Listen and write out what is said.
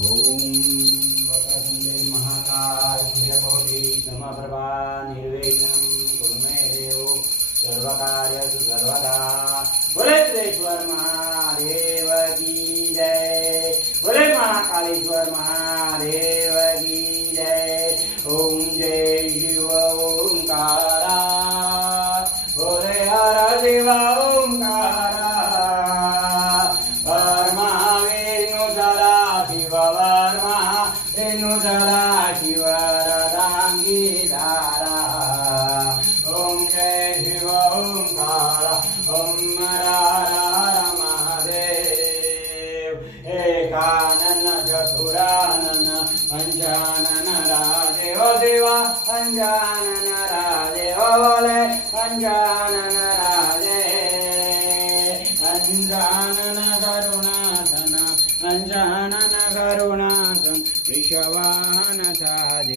ओम वक्रतुंडे महाकाय सूर्यकोटि समप्रभा निर्विघ्नं कुरु मे देव सर्वकार्येषु सर्वदा। बोले सिद्धेश्वर महादेव की जय, बोले महाकालेश्वर महादेव की जय। ओम जय शिव ओंकारा, बोले हर शिव ओंकारा। वर्मा विष्णु सदा शिव वर्मा विष्णु सदा शिव रदांगी धारा। ओम जय शिव ओंकारा, ओम हर हर महादेव। एकानन चतुरानन पंचानन राजे ओ देवा पंचानन राजे ओ बोले पंचानन राजे। पंचानन करुणासन पंचानन करुणासन विश्ववाहन साजे।